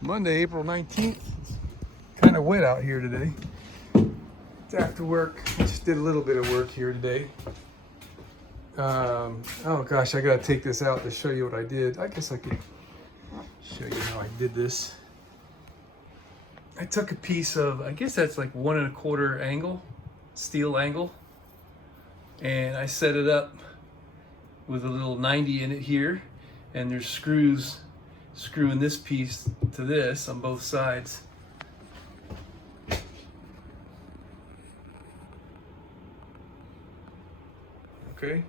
Monday, April 19th. It's kind of wet out here today. It's after work. I just did a little bit of work here today. Oh gosh, I gotta take this out to show you what I did. I guess I could show you how I did this. I took a piece of, I guess that's like 1 1/4 angle, steel angle, and I set it up with a little 90 in it here, and there's screws screwing this piece to this on both sides. Okay,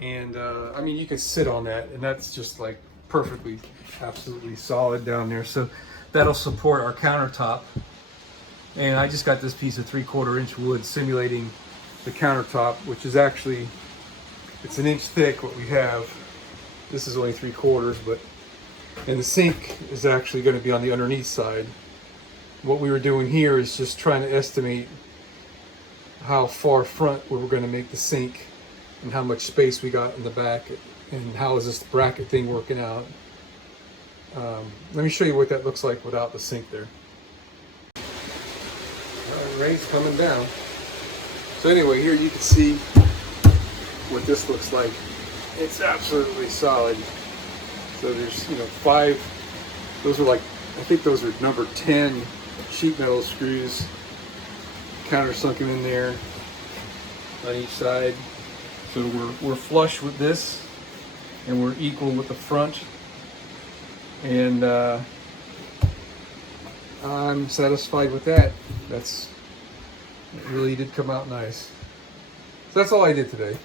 and I mean, you can sit on that, and that's just like perfectly, absolutely solid down there. So that'll support our countertop. And I just got this piece of 3/4 inch wood simulating the countertop, which is actually, it's an inch thick what we have. This is only 3/4, but, and the sink is actually going to be on the underneath side. What we were doing here is just trying to estimate how far front we were going to make the sink and how much space we got in the back, and how is this bracket thing working out. Let me show you what that looks like without the sink there. Rain's coming down. So anyway, here you can see what this looks like. It's absolutely solid. So there's, you know, 5, those are like, I think those are number 10 sheet metal screws, countersunken in there on each side. So we're flush with this, and we're equal with the front, and I'm satisfied with that. It really did come out nice. So that's all I did today.